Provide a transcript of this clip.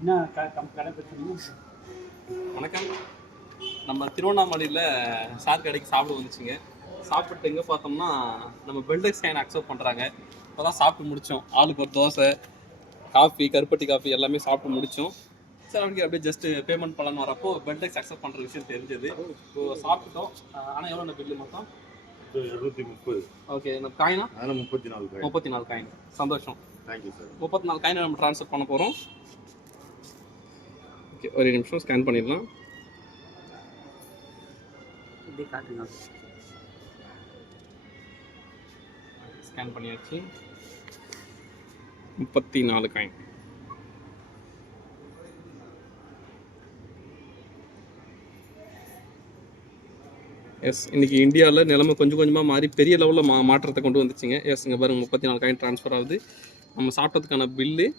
என்ன கடை பிரச்சனை? வணக்கம். நம்ம திருவண்ணாமலையில் சார் கடைக்கு சாப்பிட வந்துச்சுங்க. சாப்பிட்டு எங்கே பார்த்தோம்னா நம்ம பெல்டெக்ஸ் காயின் அக்செப்ட் பண்ணுறாங்க. இப்போ தான் சாப்பிட்டு முடித்தோம். ஆளுக்கு ஒரு தோசை, காஃபி, கருப்பட்டி காஃபி எல்லாமே சாப்பிட்டு முடித்தோம். சரி, அவனுக்கு அப்படியே ஜஸ்ட்டு பேமெண்ட் பண்ணலான்னு வரப்போ பெல்டெக்ஸ் அக்செப்ட் பண்ணுற விஷயம் தெரிஞ்சது. இப்போ சாப்பிட்டோம். ஆனால் எவ்வளோ பில்லு மொத்தம்? 230. ஓகே, நம்ம காயினா? அதில் 34 காயின். 34 காயின். சந்தோஷம். Thank you sir. 34 காயினை நம்ம ட்ரான்ஸ்ஃபர் பண்ண போகிறோம். ஓகே, ஒரு நிமிஷம் ஸ்கேன் பண்ணிடலாம். இப்படி காட்டுங்க. ஸ்கேன் பண்ணியாச்சு. 34 காயின். எஸ், இன்னைக்கு இந்தியாவில் நிலைமை கொஞ்சம் கொஞ்சமாக மாறி பெரிய லெவலில் மாற்றத்தை கொண்டு வந்துச்சுங்க. எஸ், இங்கே பாருங்கள் 34 காயின் ட்ரான்ஸ்ஃபர் ஆகுது. நம்ம சாப்பிட்டதுக்கான பில்லு